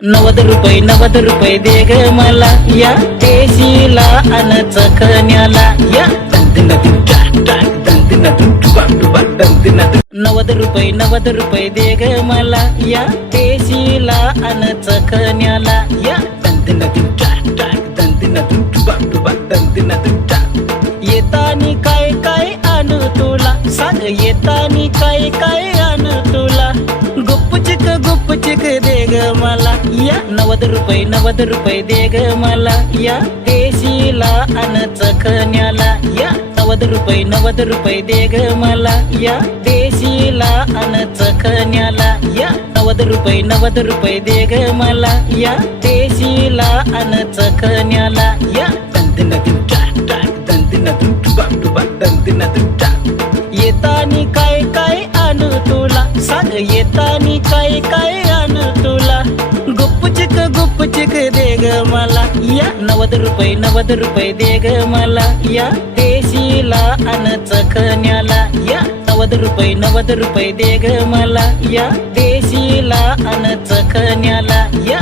₹90 दे ग मला या देशीला अन चखण्याला या ₹90 दे ग मला या देशीला अन चखण्याला या येतानी काय काय आणू तुला सांग येतानी काय काय आणू तुला गुपचिक दे ग मला या ₹90 दे ग मला या देशीला अन चखण्याला या ₹90 दे ग मला या देशीला अन चखण्याला या ₹90 दे ग मला या देशीला अन चखण्याला या येतानी काय काय आणू तुला सांग येतानी काय काय आणू तुला गुपचिक दे ग मला या ₹90 दे ग मला या देशीला अन चखण्याला या ₹90 दे ग मला या देशीला अन चखण्याला या